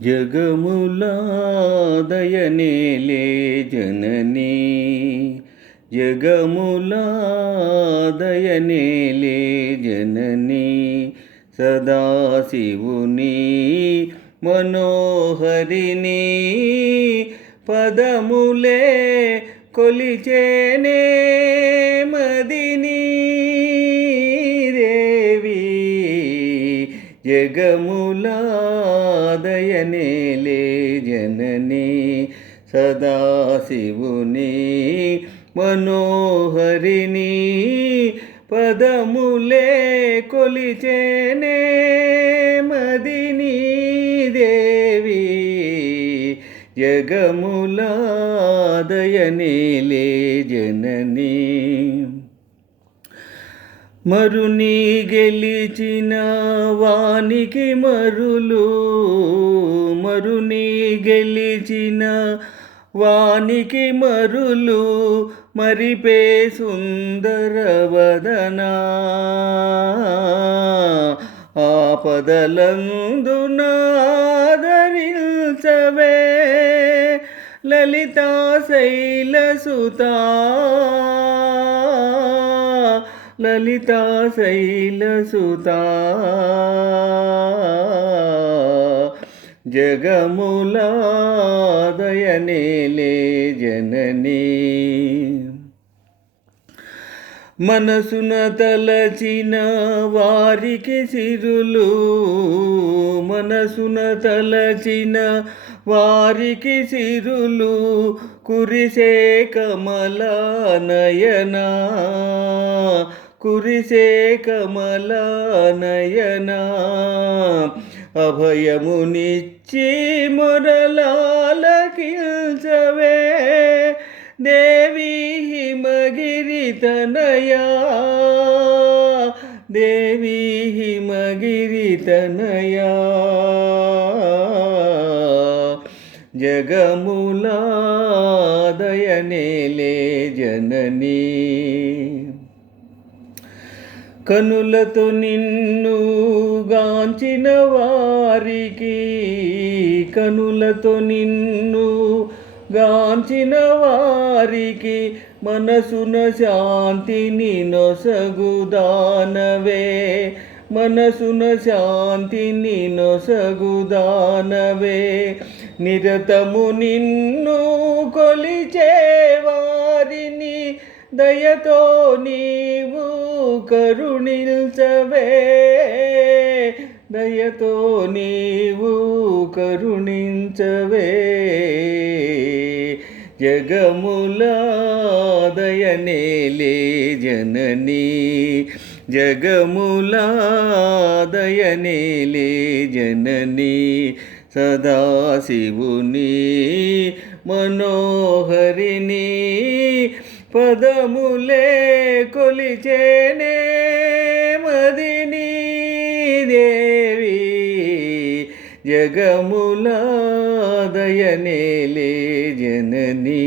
జగములా దయనేలే జననీ జగములా దయనేలే జననీ సదాశివుని మనోహరిని పదములే కొలిచేనే మదిని దేవి జగములా దయనేలే జననీ సదాశివుని మనోహరిని పదములే కొలిచేనే మదిని దేవి జగములా దయనేలే జననీ మరుని గెలిచిన వానికి మరులు మరుని గెలిచిన వానికి మరులు మరిపే సుందరవదనా ఆపదలందునాదరించవే లలితా శైలసుతా లలితా శైలసుతా జగములా దయనేలే జననీ మనసున తలచిన వారికి సిరులు మనసున తలచిన వారికి సిరులు కురిసే కమలా నయనా కురిసే కమలా నయనా అభయమునిచ్చి మొరలాలకిల్చవే దేవి హిమగిరితనయా దేవి హిమగిరితనయా జగములా దయనేలే జననీ కనులతో నిన్ను గాంచిన వారికి కనులతో నిన్ను గాంచిన వారికి మనసున శాంతిని నొసగుదానవే మనసున శాంతిని నొసగుదానవే నిరతము నిన్ను కొలిచే వారిని దయతో నీవు కరుణించవే దయతో నీవు కరుణించవే జగములా దయనేలే జననీ జగములా దయనేలే జననీ సదాశివుని మనోహరిని పదములే కొలిచేనే మదిని దేవి జగములా దయనేలే జననీ